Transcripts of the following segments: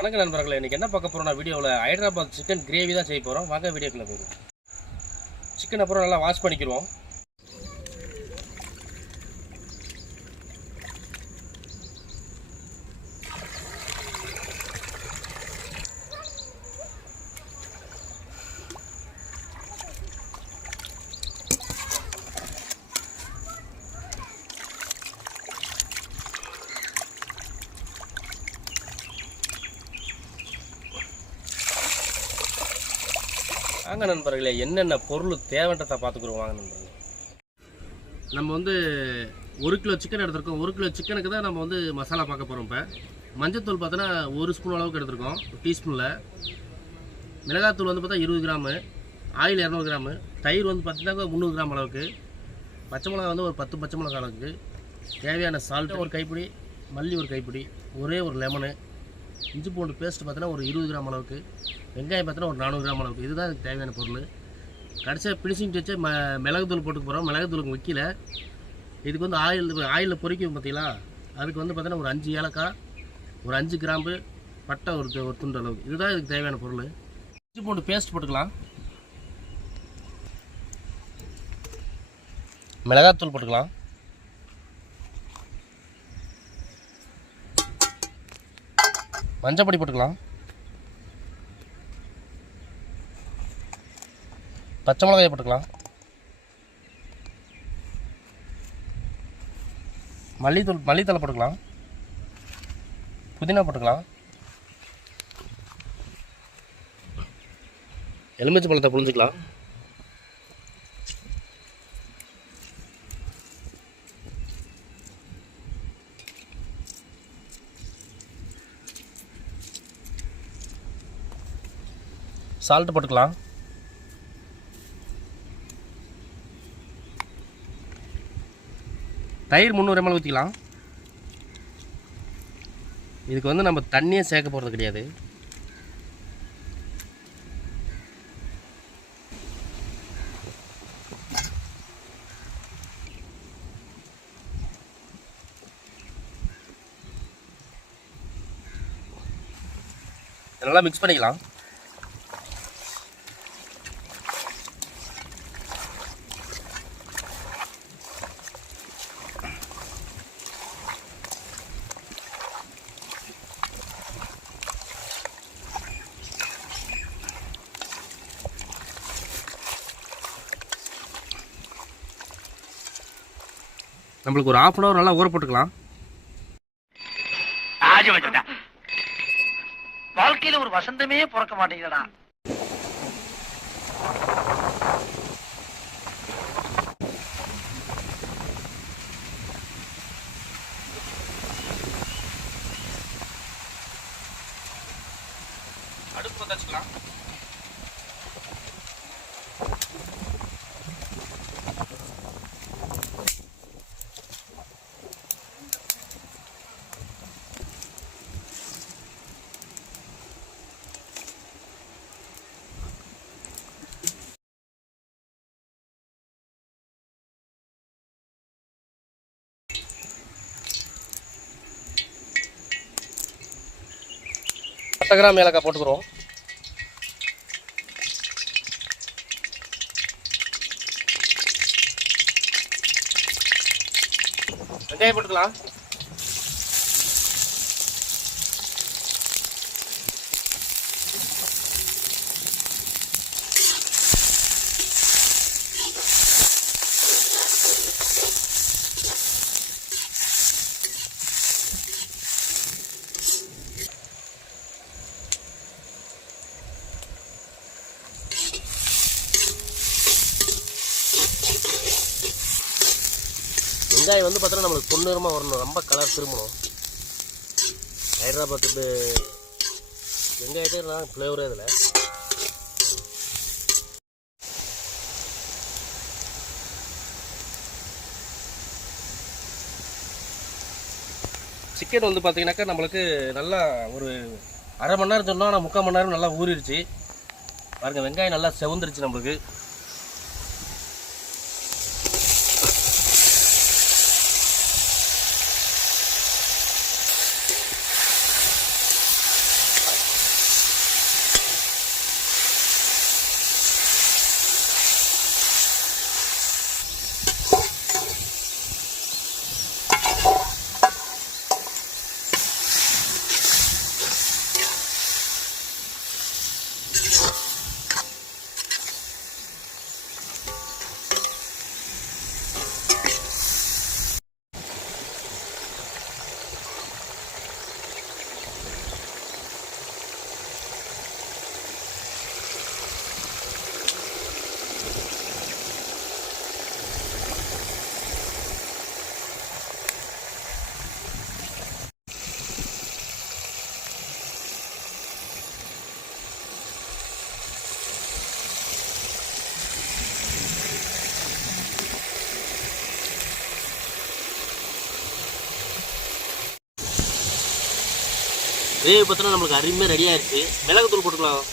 வணக்கம் நண்பர்களே, இன்றைக்கி என்ன பார்க்க போகிறோம்னா வீடியோவில் ஹைதராபாத் சிக்கன் கிரேவி தான் செய்ய போகிறோம். வாங்க வீடியோக்குள்ளே போயிடும். சிக்கன் அப்புறம் நல்லா வாஷ் பண்ணிக்கிடுவோம். வாங்க நண்பர்களே, என்னென்ன பொருள் தேவைன்றதை பார்த்துக்குறோம். வாங்க நண்பர்களே, நம்ம 1 கிலோ சிக்கன் எடுத்துருக்கோம். 1 கிலோ சிக்கனுக்கு தான் நம்ம மசாலா பார்க்க போகிறோம். இப்போ மஞ்சத்தூள் பார்த்தோன்னா 1 ஸ்பூன் அளவுக்கு எடுத்துருக்கோம், டீஸ்பூனில். மிளகாத்தூள் பார்த்தா 20 கிராமு, ஆயில் 200 கிராமு, தயிர் பார்த்தீங்கன்னா 300 கிராம் அளவுக்கு, பச்சை மிளகா ஒரு 10 பச்சை மிளகா அளவுக்கு, தேவையான சால்ட்டு 1 கைப்பிடி, மல்லி 1 கைப்பிடி, ஒரே ஒரு லெமனு, இஞ்சி பூண்டு பேஸ்ட் பார்த்தீங்கன்னா ஒரு 20 கிராம் அளவுக்கு, வெங்காயம் பார்த்தீங்கன்னா ஒரு 400 கிராம் அளவுக்கு. இதுதான் இதுக்கு தேவையான பொருள். கடைசியாக பினிஷிங் வச்சு மிளகுத்தூள் போட்டுக்க போகிறோம். மிளகுத்தூளுக்கு வைக்கல. இதுக்கு ஆயிலில் பொரிக்கும் பார்த்தீங்களா, அதுக்கு பார்த்தீங்கன்னா ஒரு 5 ஏலக்காய், ஒரு 5 கிராம்பு, பட்டை ஒரு துண்டு அளவுக்கு. இதுதான் இதுக்கு தேவையான பொருள். இஞ்சி பூண்டு பேஸ்ட் போட்டுக்கலாம், மிளகாத்தூள் போட்டுக்கலாம், மஞ்சப்பொடி போட்டுக்கலாம், பச்சை மிளகாய் போட்டுக்கலாம், மல்லித்தலை போட்டுக்கலாம், புதினா போட்டுக்கலாம், எலுமிச்சை பழத்தை புழிஞ்சிக்கலாம், சால்ட் போட்டுக்கலாம், தயிர் 300 ml ஊற்றிக்கலாம். இதுக்கு நம்ம தண்ணியே சேர்க்க போகிறது கிடையாது. நல்லா மிக்ஸ் பண்ணிக்கலாம். நம்மளுக்கு ஒரு 1/2 hour நல்லா ஊற போட்டுக்கலாம். வாழ்க்கையில ஒரு வசந்தமே பிறக்க மாட்டேங்குதுடா. அடுப்பு வச்சுக்கலாம். கிராம் ஏலக்காய் போட்டுக்கிறோம். வெங்காயம் போட்டுக்கலாம். வெங்காயம் பார்த்தோன்னா நம்மளுக்கு பொன்னிறமாக வரணும், ரொம்ப கலர் திரும்பணும். ஹைதராபாத்து வெங்காயத்தே ஃப்ளேவரே இதில். சிக்கன் பார்த்தீங்கன்னாக்கா நம்மளுக்கு நல்லா ஒரு 1/2 மணி நேரம் சொன்னால், ஆனால் 3/4 மணி நேரம் நல்லா ஊறிடுச்சு பாருங்கள். வெங்காயம் நல்லா செவந்துருச்சு நம்மளுக்கு. கிரேவி பார்த்தோன்னா நம்மளுக்கு அருமையாக ரெடி ஆயிடுச்சு. மிளகுத்தூள் போட்டுக்கலாம்.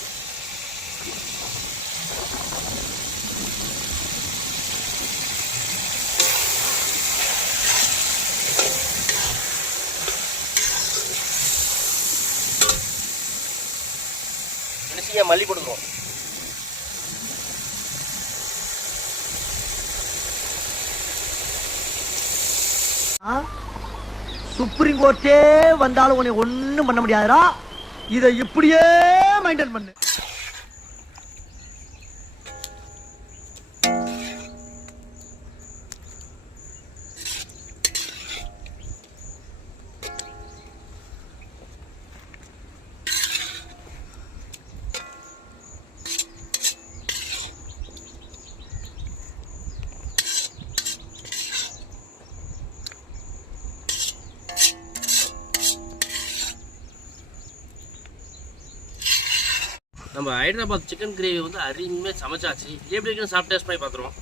கடைசியாக மல்லி போட்டுக்கிறோம். சுப்ரீம் கோர்ட்டே வந்தாலும் உன்னை ஒண்ணும் பண்ண முடியாதுடா. இதை இப்படியே மெயின்டைன் பண்ணு. நம்ம ஹைதராபாத் சிக்கன் கிரேவி வந்து அருமையாக சமைச்சாச்சு. எப்படி இருக்குன்னு சாப்பிட்டு டேஸ்ட் பண்ணி பார்த்துருவோம்.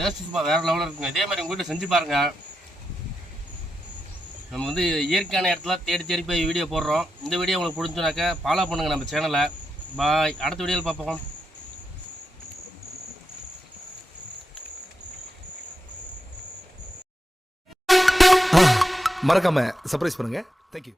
டேஸ்ட் சூப்பர் வேறு லெவலில் இருக்குங்க. இதே மாதிரி உங்கள் வீட்டில் செஞ்சு பாருங்கள். நம்ம வந்து இயற்கையான இடத்துல தேடி தேடி போய் வீடியோ போடுறோம். இந்த வீடியோ உங்களுக்கு பிடிச்சுனாக்கா ஃபாலோ பண்ணுங்கள் நம்ம சேனலை. பாய். அடுத்த வீடியோவில் பார்ப்போம். மறக்காம சர்ப்ரைஸ் பண்ணுங்க. தேங்க்யூ.